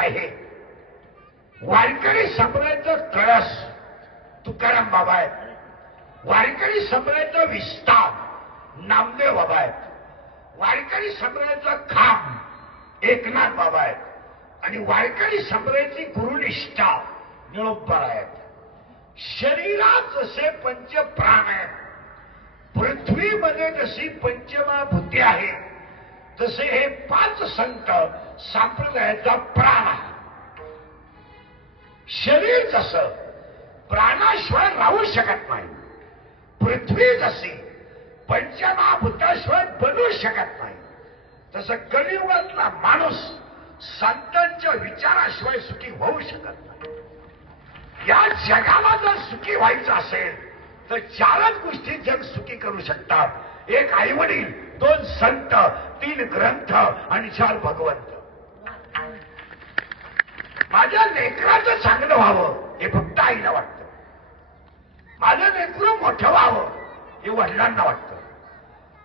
आहे. वारकरी संप्रदायाचं कळस तुकाराम बाबा आहेत. वारकरी संप्रदायाचा विस्तार नामदेव बाबा आहेत. वारकरी संप्रदायाचा खांब एकनाथ बाबा आहेत. आणि वारकरी संप्रदायाची गुरुनिष्ठा निळोबा आहेत. शरीरात जसे पंच प्राण आहेत, पृथ्वीमध्ये जशी पंचमहाभूते आहेत, तसे हे 5 संत संप्रदायाचा प्राण आहे. शरीर जसं प्राणाशिवाय राहू शकत नाही, पृथ्वी जशी पंचमहाभूताशिवाय बनू शकत नाही, तसं कलियुगातला माणूस संतांच्या विचाराशिवाय सुखी होऊ शकत नाही. या जगाला जर सुखी व्हायचं असेल तर 4च गोष्टी जग सुखी करू शकतात. 1 आईवडील, 2 संत, 3 ग्रंथ आणि 4 भगवंत. माझ्या लेकराचं चांगलं व्हावं हे फक्त आईला वाटतं. माझं लेकरू मोठं व्हावं हे वडिलांना वाटतं.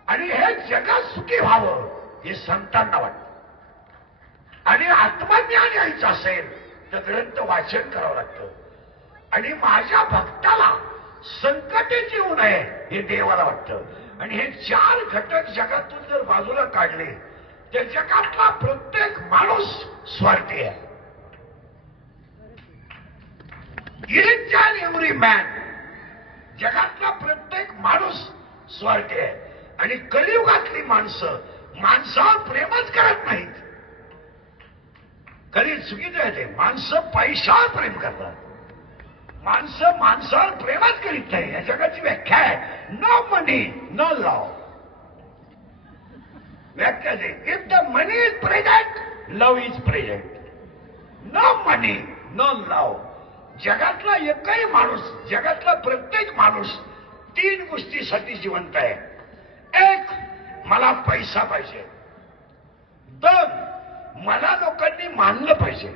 आणि हे जगात सुखी व्हावं हे संतांना वाटतं. आणि आत्मज्ञान यायचं असेल तर ग्रंथ वाचन करावं लागतं. आणि माझ्या भक्ताला संकट येऊ नये हे देवाला वाटतं. आणि हे 4 घटक जगातून जर बाजूला काढले तर जगातला प्रत्येक माणूस स्वार्थी आहे. इच अँड एव्हरी मॅन, जगातला प्रत्येक माणूस स्वार्थी आहे. आणि कलियुगातली माणसं माणसावर प्रेमच करत नाहीत. कधी चुकीचं आहे ते. माणसं पैशावर प्रेम करतात, माणसं माणसावर प्रेमच करीत नाही. या जगाची व्याख्या आहे नो मनी नो लव. व्याख्या दे, if the money is present love is present. No money no love. जगातला एकही माणूस, जगातला प्रत्येक माणूस 3 गोष्टीसाठी जिवंत आहे. 1, मला पैसा पाहिजे. 2, मला लोकांनी मानलं पाहिजे.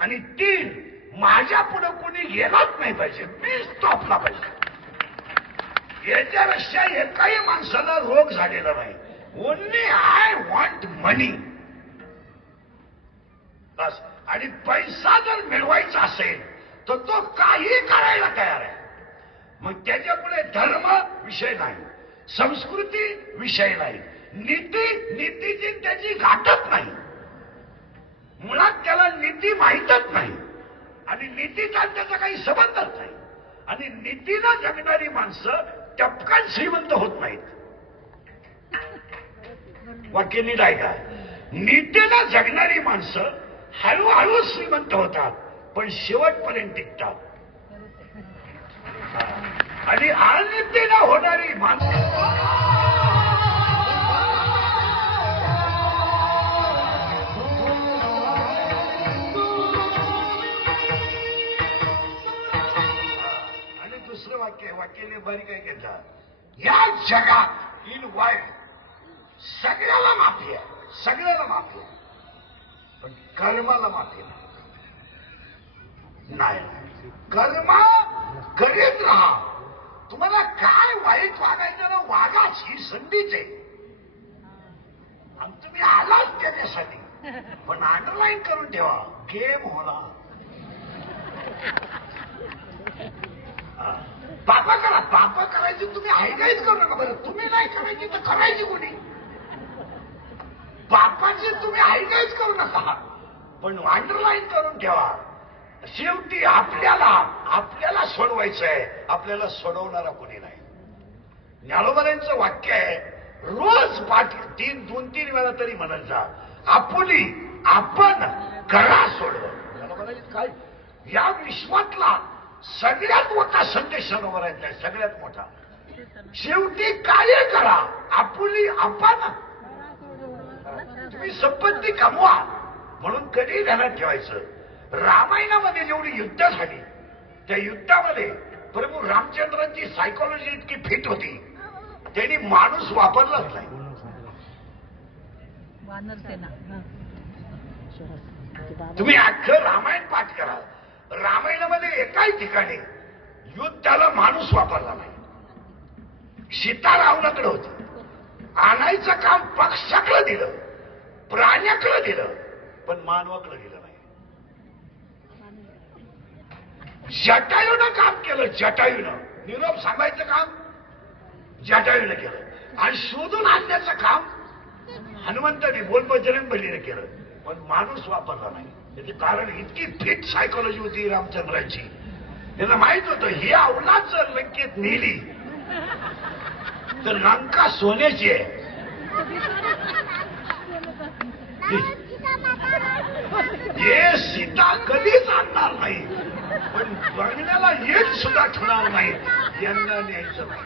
आणि 3, माझ्या पुढे कोणी गेलाच नाही पाहिजे, मीच टॉपला पाहिजे. याच्यापेक्षा एकाही माणसाला रोग झालेला नाही. ओनली आय वॉन्ट मनी बस. आणि पैसा जर मिळवायचा असेल तर तो काही करायला तयार आहे. मग त्याच्यापुढे धर्म विषय नाही, संस्कृती विषय नाही, नीतीची त्याची गाठच नाही. मुळात त्याला नीती माहीतच नाही आणि नीतीचा त्याचा काही संबंधच नाही. आणि नीतीनं जगणारी माणसं टपकन श्रीमंत होत नाहीत. वाक्य नीट ऐका. नीतीनं जगणारी माणसं हळूहळू श्रीमंत होतात पण शेवटपर्यंत टिकतात. आणि अनितीनं होणारी माणसं वाक्याने बारीक आहे घेतला. या जगात इन वर्ल्ड सगळ्याला माफी आहे, सगळ्याला माफी आहे, पण कर्माला माफी नाही. कर्म करीत राहा. तुम्हाला काय वाईट वागायचं ना वागाच, ही संधीच आहे. आणि तुम्ही आलाच त्याच्यासाठी, पण अंडरलाईन करून ठेवा गेम होणार. पापा करा, पापा करायची तुम्ही ऐकायच करू नका. बरं तुम्ही नाही करायची तर करायची कोणी? पापाची तुम्ही ऐकायच करू नका, पण अंडरलाईन करून ठेवा. शेवटी आपल्याला सोडवायचंय, आपल्याला सोडवणारा कोणी नाही. ज्ञानोबांचं वाक्य आहे, रोज पाठ 2-3 वेळा तरी म्हणत जा, आपण करा सोडव. ज्ञानोबांची काय या विश्वातला सगळ्यात मोठा संदेश ज्ञानोबांचा आहे, सगळ्यात मोठा. शेवटी काय करा, आपण तुम्ही संपत्ती कमवा म्हणून कधी ध्यानात ठेवायचं. रामायणामध्ये जेवढी युद्ध झाली त्या युद्धामध्ये प्रभू रामचंद्रांची सायकोलॉजी इतकी फिट होती, त्यांनी माणूस वापरलाच नाही. तुम्ही अख्खं रामायण पाठ करा, रामायणामध्ये एकाही ठिकाणी युद्धाला माणूस वापरला नाही. सीता रावणाकडे होती, आणायचं काम पक्षाकडे दिलं, प्राण्याकडे दिलं, पण मानवाकडे गेलं नाही. जटायूनं काम केलं, जटायूनं निरोप सांगायचं काम जटायूनं केलं आणि शोधून आणण्याचं काम हनुमंताने बोल बजरंग बलीने केलं, पण माणूस वापरला नाही. त्याचे कारण इतकी फिट सायकोलॉजी होती रामचंद्राची. त्यांना माहित होतं ही अवलाद जर लंकेत नेली तर लंका सोन्याची आहे. हे सीता कधीच आणणार नाही, पण बघण्याला एक सुद्धा ठेवणार नाही, यांना न्यायचं नाही.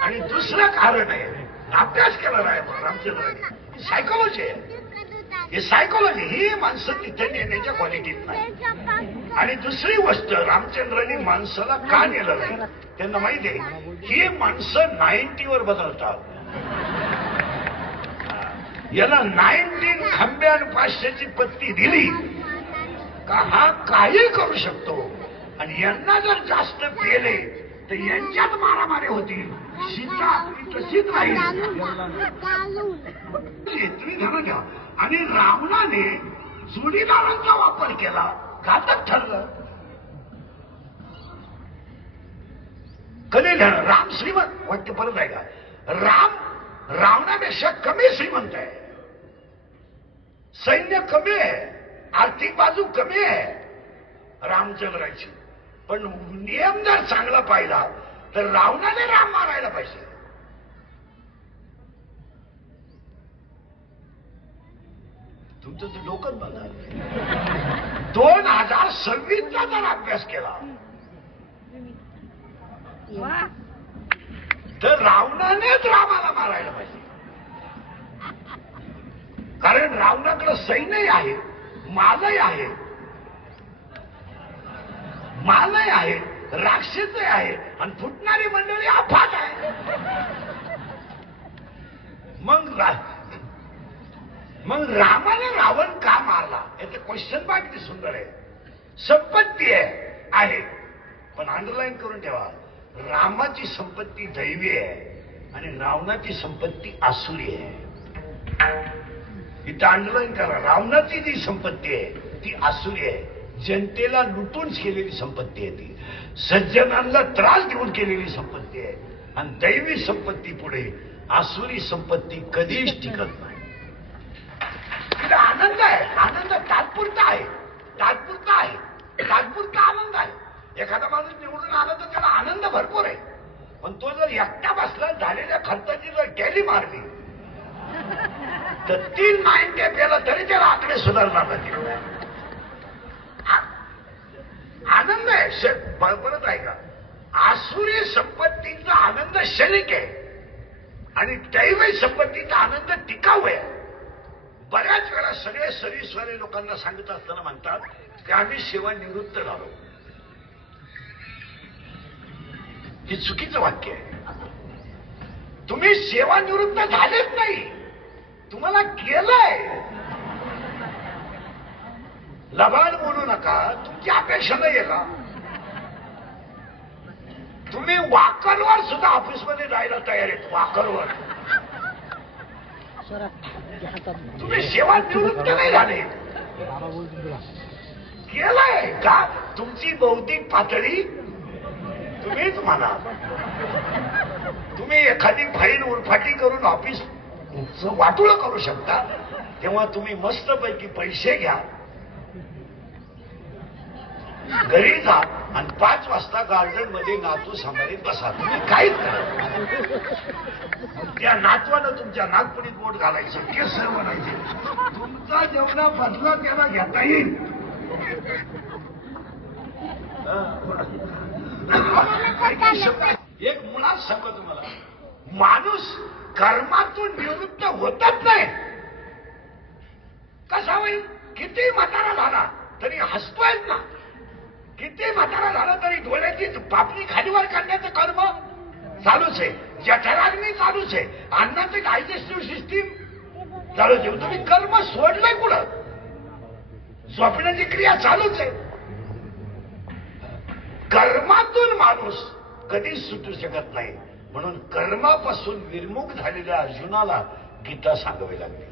आणि दुसरं कारण आहे, अभ्यास केला नाही रामचंद्राने, सायकोलॉजी आहे. ही सायकोलॉजी ही माणसं तिथे नेण्याच्या क्वालिटीत नाही. आणि दुसरी गोष्ट, रामचंद्रांनी माणसाला का नेलं नाही, त्यांना माहिती आहे ही माणसं 90 वर बदलतात. याला 19 खांब्या आणि 500ची पत्ती दिली का हा काही करू शकतो. आणि यांना जर जास्त पेले तर यांच्यात मारामारी होतील. सीता आपली तशीच राहील. तुम्ही ध्यानात घ्या. आणि रावणाने जोडीदारांचा वापर केला, घातक ठरलं. कधी राम श्रीमंत वाक्य परत आहे का? राम रावणापेक्षा कमी श्रीमंत आहे, सैन्य कमी आहे, आर्थिक बाजू कमी आहे रामचंद्राची. पण नियम जर चांगला पाहिला तर रावणाने राम मारायला पाहिजे. तुमचं ते डोकं बघा. 2026चा जर अभ्यास केला तर रावणानेच रामाला मारायला पाहिजे. कारण रावणाकडे सैन्यही आहे, मालही आहे, मालही आहे, राक्षसही आहे आणि फुटणारी मंडळी अफाट आहे. मग रामाने रावण का मारला याचं क्वेश्चन मार्क किती सुंदर आहे. संपत्ती आहे, पण अंडरलाईन करून ठेवा, रामाची संपत्ती दैवी आहे आणि रावणाची संपत्ती आसुरी आहे. इथं अंडरलाईन करा, रावणाची जी संपत्ती आहे ती आसुरी आहे, जनतेला लुटून केलेली संपत्ती आहे, ती सज्जनांना त्रास देऊन केलेली संपत्ती आहे. आणि दैवी संपत्ती पुढे आसुरी संपत्ती कधीच टिकत नाही. तिला आनंद आहे, आनंद तात्पुरता आहे, तात्पुरता आहे, तात्पुरता आनंद आहे. एखादा माणूस निवडून आला तर त्याला आनंद भरपूर आहे, पण तो जर एकटा बसला झालेल्या खर्चाची जर टॅली मारली तर 3 महिने पेला तरी त्याला आकडे सुधारणार नाही. आनंद आहे परत आहे का? आसुरी संपत्तीचा आनंद क्षणिक आहे आणि दैवी संपत्तीचा आनंद टिकाऊ आहे. बऱ्याच वेळा सगळे सर्व्हिसवाले लोकांना सांगत असताना म्हणतात की आम्ही सेवानिवृत्त झालो. हे चुकीचं वाक्य आहे. तुम्ही सेवानिवृत्त झालेच नाही, तुम्हाला केलंय. लबाड बोलू नका, तुमची अपेक्षा नाहीये का? तुम्ही वाकरवर सुद्धा ऑफिसमध्ये जायला तयार आहेत, वाकरवर. तुम्ही सेवानिवृत्त नाही झाले, केलंय का? तुमची बौद्धिक पातळी तुम्हीच म्हणा. तुम्ही एखादी फाईल उरफाटी करून ऑफिस वाटोळं करू शकता, तेव्हा तुम्ही मस्तपैकी पैसे घ्या, घरी जा आणि 5 वाजता गार्डन मध्ये नातू सांभाळीत बसा. तुम्ही काहीच करा. त्या नातवानं तुमच्या नागपुडीत बोट घालायचं, केस म्हणायचे, तुमचा जेवढा बदला त्याला घेता येईल. एक मुळात सांगतो तुम्हाला, माणूस कर्मातून निवृत्त होतच नाही. कसा होईल? किती म्हातारा झाला तरी हसतोय ना, किती म्हातारा झाला तरी डोळ्याची पापणी खालीवर काढण्याचं कर्म चालूच आहे, जठराग्नी चालूच आहे, अन्नाचं डायजेस्टिव्ह सिस्टीम चालूच आहे. तुम्ही कर्म सोडलंय कुठं? झोपण्याची क्रिया चालूच आहे. कर्मातून माणूस कधीच सुटू शकत नाही. म्हणून कर्मापासून विरमुख झालेल्या अर्जुनाला गीता सांगावी लागली.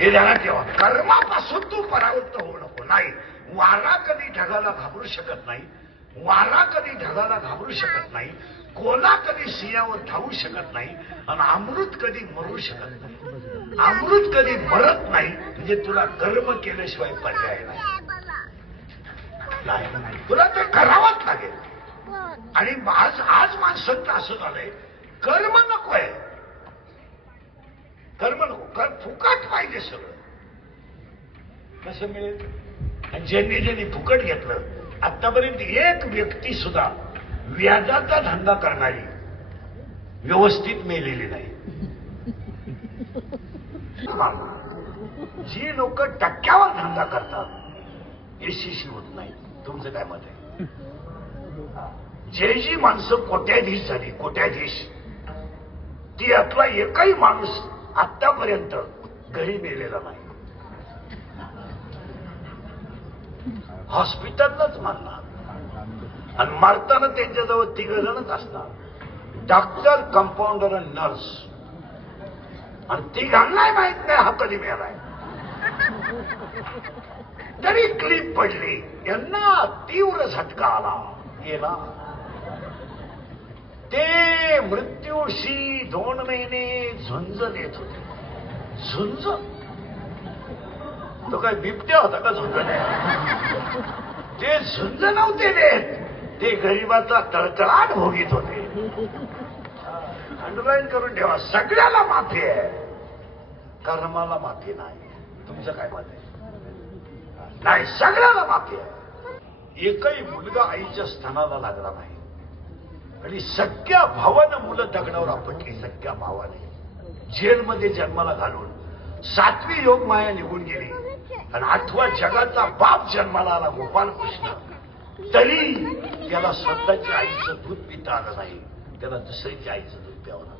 हे ध्यानात ठेवा. कर्मापासून तू परावृत्त होऊ नको. नाही, वारा कधी ढगाला घाबरू शकत नाही. वारा कधी ढगाला घाबरू शकत नाही. कोला कधी सिंहावर धावू शकत नाही. आणि अमृत कधी मरू शकत नाही. अमृत कधी मरत नाही. म्हणजे तुला कर्म केल्याशिवाय पर्याय नाही. तुला ते करावंच लागेल. आणि आज माणसांचं असं झालंय, कर्म नकोय. कर्म नको, फुकट पाहिजे सगळं. कसं मिळेल? आणि ज्यांनी फुकट घेतलं, आतापर्यंत एक व्यक्ती सुद्धा व्याजाचा धंदा करणारी व्यवस्थित मेलेली नाही. जी लोक टक्क्यावर धंदा करतात यशस्वी होत नाही. तुमचं काय मत आहे? जी माणसं कोट्याधीश झाली, कोट्याधीश, ती यातला एकही माणूस आतापर्यंत घरी मेलेला नाही. हॉस्पिटललाच मारणार. आणि मारताना त्यांच्याजवळ 3 जणच असणार, डॉक्टर, कंपाऊंडर आणि नर्स. आणि 3घांनाही माहित नाही हा कधी मेलाय. तरी क्लिप पडली, यांना तीव्र झटका आला, गेला. ते मृत्यूशी 2 महिने झुंज देत होते. झुंज? तो काय बिबट्या होता का झुंज? ते झुंज नव्हते देत, ते गरिबाचा तळतळाट भोगीत होते. अंडरलाईन करून ठेवा, सगळ्याला माफी आहे, कर्माला माफी नाही. तुमचं काय मत आहे? नाही, सगळ्याला माफी आहे. एकही मुलगा आईच्या स्थानाला लागला नाही. आणि सगळ्या भावानं मुलं दगडावर आपटली. सगळ्या भावाने जेलमध्ये जन्माला घालून 7वी योगमाया निघून गेली. आणि 8व्या जगाचा बाप जन्माला आला, गोपालकृष्ण. तरी त्याला स्वतःच्या आईचं दूध पिता आलं नाही, त्याला दुसऱ्याच्या आईचं दूध प्यावं लागलं.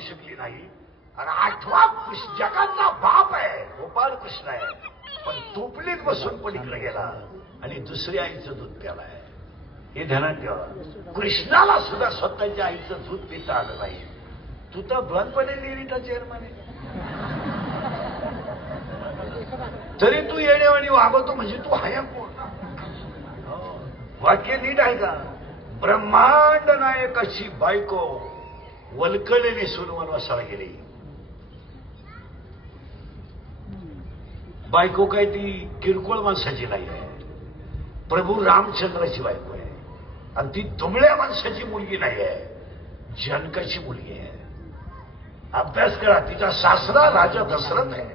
शकली नाही. आणि 8वा जगाचा बाप आहे, गोपालकृष्ण आहे, पण टोपलीत बसून पलीकडे गेला आणि दुसऱ्या आईचं दूध प्यालाय. हे ध्यानात ठेवा. कृष्णाला सुद्धा स्वतःच्या आईचं दूध पिता आलं नाही. तू तर बंदपणे डेअरीचा चेअरमन आहे, तरी तू येणेवाणी वागवतो. म्हणजे तू हाया कोण? वाक्य नीट आहे का? ब्रह्मांड नायकाची बायको वलकलेली सून वनवासाला गेली. बायको काय ती किरकोळ माणसाची नाही आहे, प्रभू रामचंद्राची बायको आहे. आणि ती दुबळ्या माणसाची मुलगी नाही आहे, जनकाची मुलगी आहे. अभ्यास करा. तिचा सासरा राजा दशरथ आहे,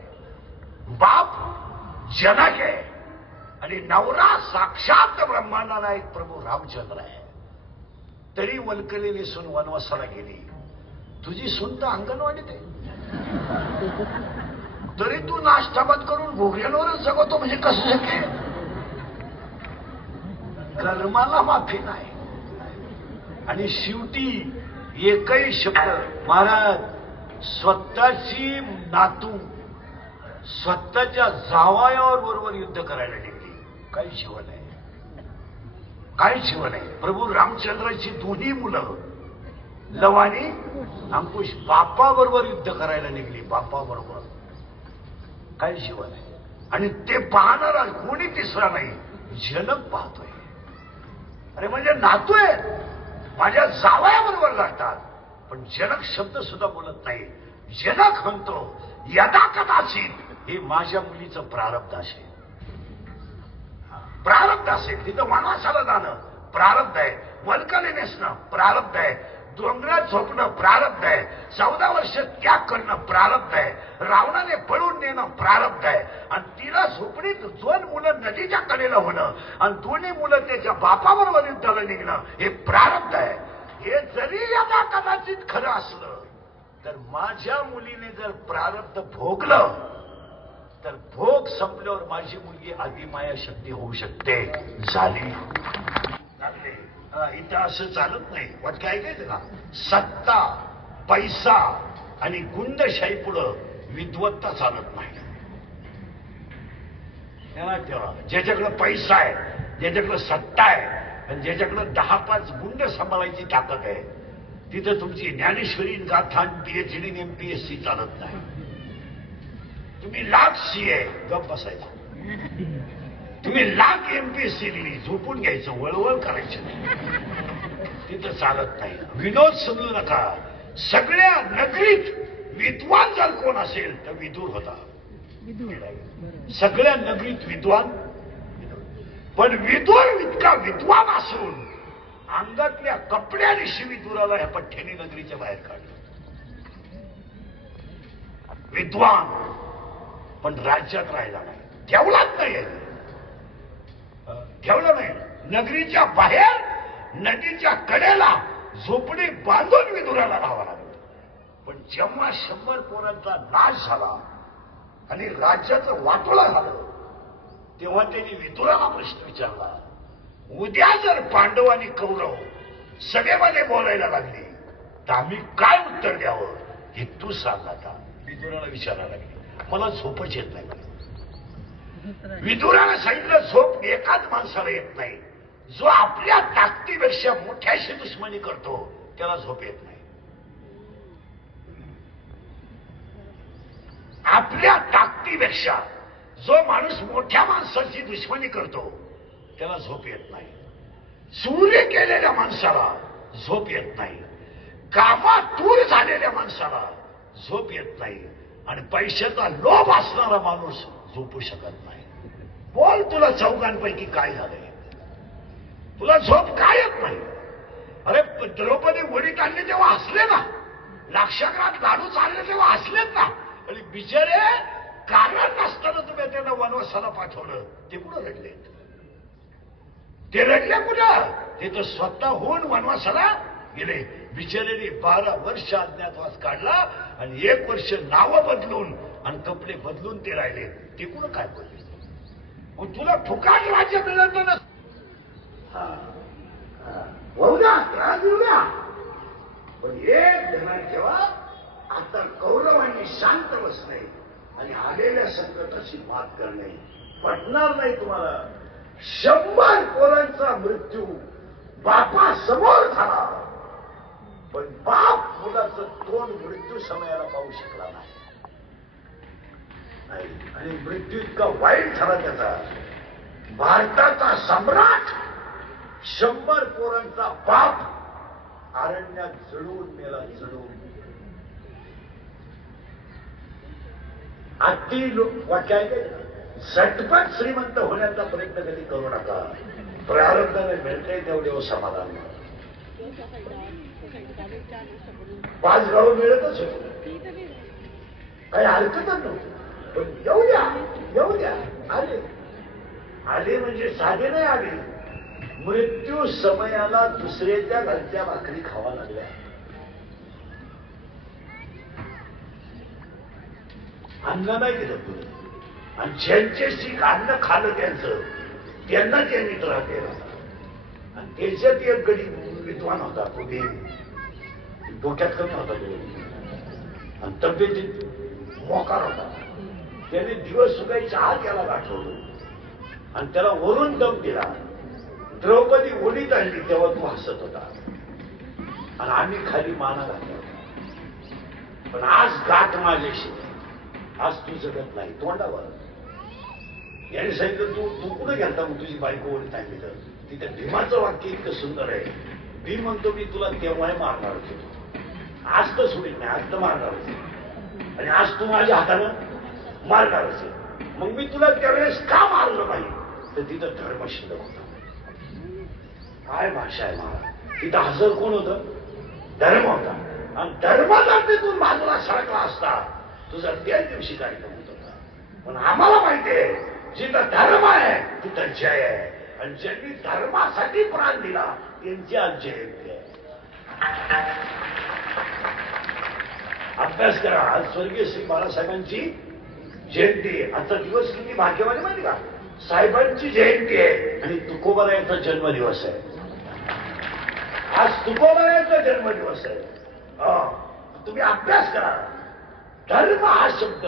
बाप जनक आहे, आणि नवरा साक्षात ब्रह्मांडा नायक प्रभू रामचंद्र आहे. तरी वलकलेली सून वनवासाला गेली. तुझी सून तर अंगणवाडीत आहे, तरी तू नाश्ता बंद करून भोगऱ्यांवरच जगवतो. म्हणजे कसं शक्य? कर्माला माफी नाही. आणि शेवटी एकही शब्द, महाराज, स्वतःची नातू स्वतःच्या जावयावर बरोबर युद्ध करायला निघली. काही जीवन आहे, काही जीवन आहे. प्रभू रामचंद्राची दोन्ही मुलं लवानी अंकुश बापाबरोबर युद्ध करायला निघली. बापाबरोबर. काय जीवन आहे? आणि ते पाहणारा कोणी तिसरा नाही, जनक पाहतोय. अरे म्हणजे नातू आहे, माझ्या जावयाबरोबर लढतात, पण जनक शब्द सुद्धा बोलत नाही. जनक म्हणतो यदा कदाचित हे माझ्या मुलीचं प्रारब्ध असेल. प्रारब्ध असेल. तिथं वनवासाला जाणं प्रारब्ध आहे, वलकले नेसणं प्रारब्ध आहे, डोंगरात झोपणं प्रारब्ध आहे, 14 वर्ष त्याग करणं प्रारब्ध आहे, रावणाने पळून नेणं प्रारब्ध आहे. आणि तिला झोपडीत 2 मुलं नदीच्या कडेला होणं आणि 2 मुलं त्याच्या बापाबरोबर युद्धाला निघणं हे प्रारब्ध आहे. हे जरी यदा कदाचित खरं असलं तर माझ्या मुलीने जर प्रारब्ध भोगलं तर भोग संपल्यावर माझी मुलगी आदिमाया शक्ती होऊ शकते. झाली. इथं असं चालत नाही. वाटतं ऐकायचं का? सत्ता, पैसा आणि गुंडशाही पुढं विद्वत्ता चालत नाही. ठेवा, ज्याच्याकडे पैसा आहे, ज्याच्याकडे सत्ता आहे आणि ज्याच्याकडे 10-5 गुंड सांभाळायची ताकद आहे, तिथं तुमची ज्ञानेश्वरी गाथा, PhD, MPSC चालत नाही. तुम्ही लाख CA गप बसायचा. तुम्ही लाख MPSC दिली, झोपून घ्यायचं, वळवळ करायचं नाही. तिथं चालत नाही. विनोद समजू नका. सगळ्या नगरीत विद्वान जर कोण असेल तर विदूर होता. सगळ्या नगरीत विद्वान, पण विदूर इतका विद्वान असून अंगातल्या कपड्यानिशी विदुराला ह्या पठ्ठ्याने नगरीच्या बाहेर काढलं. विद्वान पण राज्यात राहिला नाही, ठेवलाच नाही. ठेवलं नाही. नगरीच्या बाहेर नदीच्या कडेला झोपडी बांधून विदुराला राहावं लागलं. पण जेव्हा 100 पोरांचा नाश झाला आणि राज्याचं वाटोळं झालं, तेव्हा त्यांनी विदुराला प्रश्न विचारला, उद्या जर पांडव आणि कौरव सभेमध्ये बोलायला लागली तर आम्ही काय उत्तर द्यावं हे तू सांग. आता विदुराला विचारायला लागली. मला झोपच येत नाही. विदुराला सांगितलं, झोप एकाच माणसाला येत नाही. जो आपल्या ताकदीपेक्षा मोठ्याशी दुश्मनी करतो त्याला झोप येत नाही. आपल्या ताकदीपेक्षा जो माणूस मोठ्या माणसाची दुश्मनी करतो त्याला झोप येत नाही. चोरी केलेल्या माणसाला झोप येत नाही. कामात दूर झालेल्या माणसाला झोप येत नाही. आणि पैशाचा लोभ असणारा माणूस झोपू शकत नाही. बोल, तुला चौघांपैकी काय झालंय? तुला झोप काय येत नाही? अरे द्रौपदी वडीत आणले तेव्हा हसले ना, लाक्षागृहात लाडू चालले तेव्हा हसलेत ना. आणि बिचारे कारण नसताना तुम्ही त्यांना वनवासाला पाठवलं, ते कुठं रडलेत? ते रडले कुठं? ते तर स्वतः होऊन वनवासाला गेले. बिचारेने 12 वर्ष अज्ञातवास काढला आणि 1 वर्ष नावं बदलून आणि कपडे बदलून ते राहिले. ते कुठं काय बोलले? मग तुला फुकाट राज्य मिळत ना. त्रास देऊ द्या, पण एक ध्यानात ठेवा, आता कौरवांनी शांत बसणे आणि आलेल्या संकटाची मात करणे पटणार नाही तुम्हाला. 100 पोरांचा मृत्यू बापा समोर झाला, पण बाप मुलाचं तोंड मृत्यू समयाला पाहू शकला नाही. आणि मृत्यू इतका वाईट झाला त्याचा. भारताचा सम्राट 100 पोरांचा बाप अरण्यात जळून मेला. जळून अति वाक्य झटपट श्रीमंत होण्याचा प्रयत्न कधी करू नका. प्रारब्धाने मिळते तेवढे समाधान. 5 गाव मिळतच होते, काही हरकतच नव्हती. पण येऊ द्या, येऊ द्या. आले आले म्हणजे साधे नाही आले. मृत्यू समयाला दुसऱ्याच्या घरच्या भाकरी खावा लागल्या. अन्न नाही दिलं तुला. आणि ज्यांचे शीख अन्न खाल्लं त्यांना त्यांनी त्रास केला. आणि त्याच्यात एक गरीब विद्वान होता, तो डोक्यात कमी होता तो, आणि तब्येतीत मोकार होता. त्याने दिवस सुकायच्या आत याला गाठवलं आणि त्याला वरून दम दिला. द्रौपदी ओढीत आणली तेव्हा तो हसत होता आणि आम्ही खाली माना घातला. पण आज गाठ माझ्याशी, आज तू जगत नाही. तोंडावर याने सांगितलं, तू कुठे गेलता मग तुझी बायको ओढीत आणली तर? तिथे भीमाचं वाक्य इतकं सुंदर आहे. भीम म्हणतो, मी तुला तेव्हाही मारणार होतो, आज तर सोडील नाही, आज तर मारणार होते आणि आज तू माझ्या हातानं मारणार असेल. मग मी तुला त्यावेळेस का मारलं नाही? तर तिथं धर्म शिल्लक होता. काय भाषा आहे महाराज. तिथं हजर कोण होतं? धर्म होता. आणि धर्म जर तिथून बाजूला सरकला असता तुझा त्याच दिवशी कार्यक्रम होत होता. पण आम्हाला माहिती आहे, जिथं धर्म आहे तिथं जय आहे. आणि ज्यांनी धर्मासाठी प्राण दिला त्यांची आज जयंती आहे. अभ्यास करा. आज स्वर्गीय श्री बाळासाहेबांची जयंती आहे. आजचा दिवस किती भाग्यवान आहे माहिती का? साहेबांची जयंती आहे आणि तुकोबारायांचा जन्मदिवस आहे. आज तुकोबारायांचा जन्मदिवस आहे. तुम्ही अभ्यास करा. धर्म हा शब्द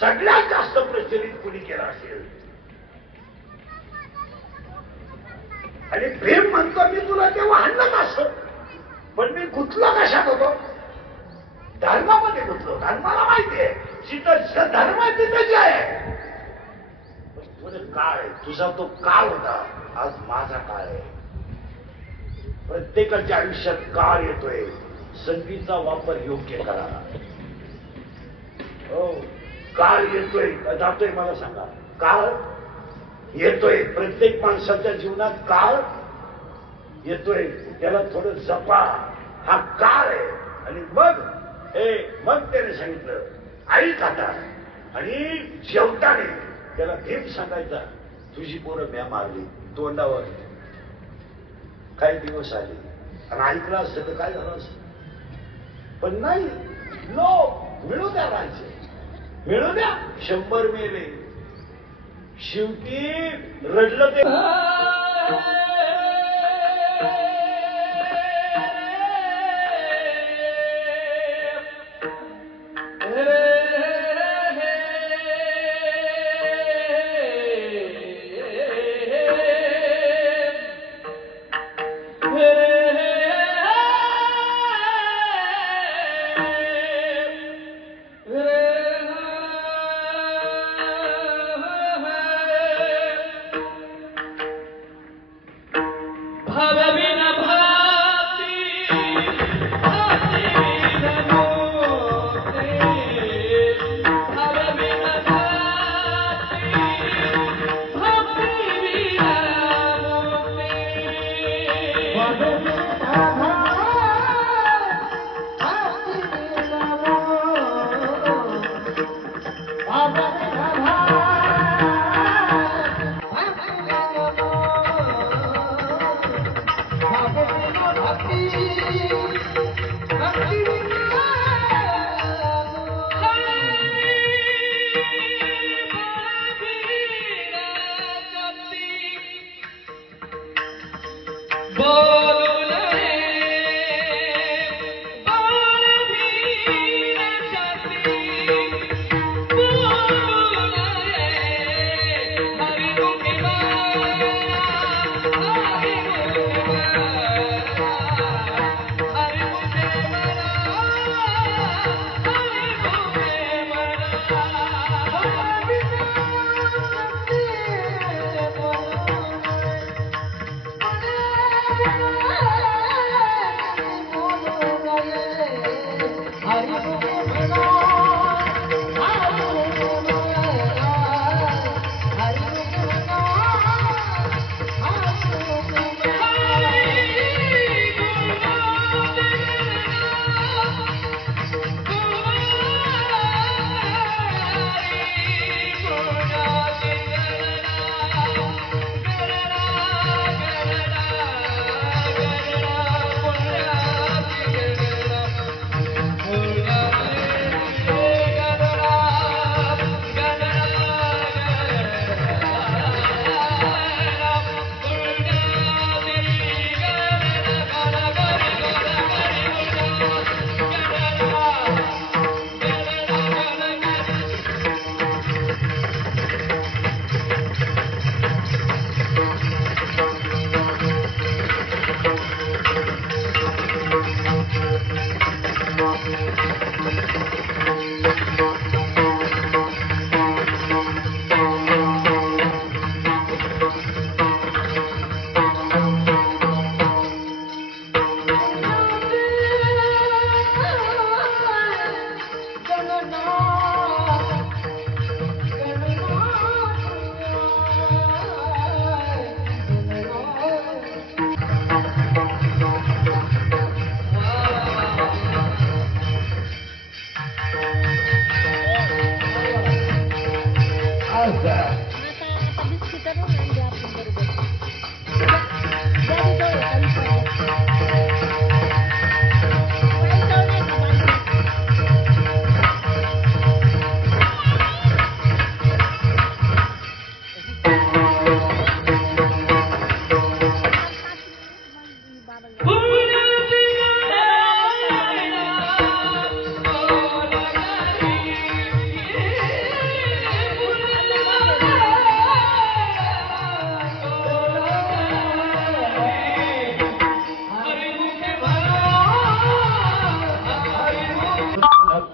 सगळ्यात जास्त प्रचलित कुणी केला असेल. आणि प्रेम म्हणतो मी तुला तेव्हा आणलं असं, पण मी गुंतलो कशात होतो? धर्मामध्ये गुंतलो. धर्माला माहितीये जिथं धर्म आहे तिथं जे आहे. थोडं काळ आहे, तुझा तो काळ होता, आज माझा काळ आहे. प्रत्येकाच्या आयुष्यात काळ येतोय. संधीचा वापर योग्य करा. हो, काळ येतोय का जातोय मला सांगा? काळ येतोय. प्रत्येक माणसाच्या जीवनात काळ येतोय, त्याला थोडं जपा. हा काळ आहे. आणि मग त्याने सांगितलं ऐक आता. आणि जेवताने त्याला भीम सांगायचा तुझी पोरं म्या मारली तोंडावर. काही दिवस आले आणि ऐकलं असतं तर काय झालं असतं? पण नाही. लोक मिळू द्या, राज्य मिळू द्या. 100 मेले, शेवटी रडलं ते.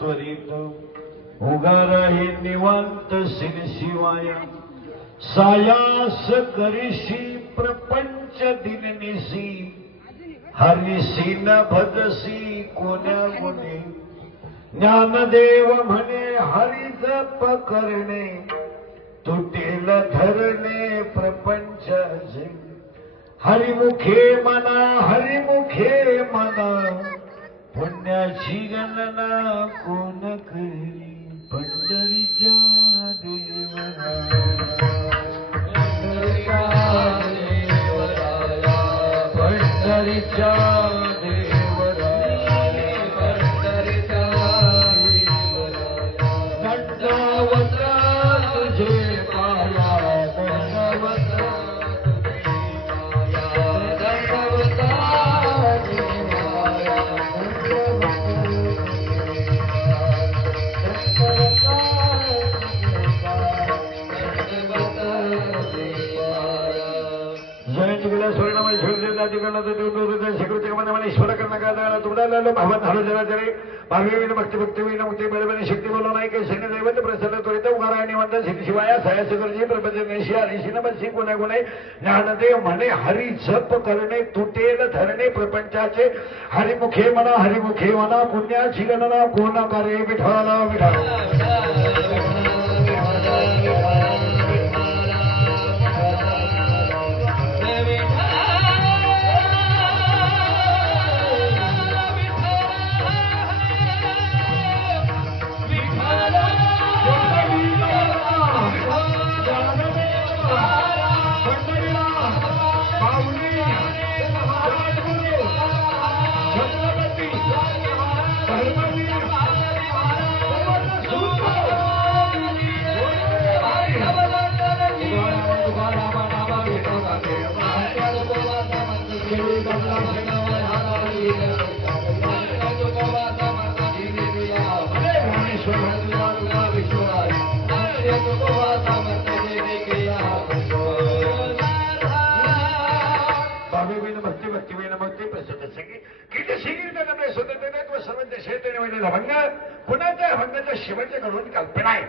त्वरित उगाराही निवांत शिवाया सायास करिशी प्रपंच दिननिसी हरिसी न भदसी कोण्या गुणे ज्ञानदेव म्हणे हरी जप करणे तुटेल धरणे प्रपंचाचे हरिमुखे मना पुण्याची गणना कोण करी पंढरीच्या देवरा पंढरीच्या देवरा दंडवत तुझे पाया दंडवत शक्ती बोलो नाही काही सैन्य दैवत प्रसन्न त्वरित उगारा निवांत शिवाया सयास गुरुजी प्रपंचनेशी हरिशी नमसी कोण्या गुणे ज्ञानदेव म्हणे हरी जप करणे तुटेल धरणे प्रपंचाचे हरिमुखे म्हणा पुण्याची गणना कोण करे विठाला विठाला कुणाच्या अभंगाच्या शिवाच्या घडून कल्पना आहे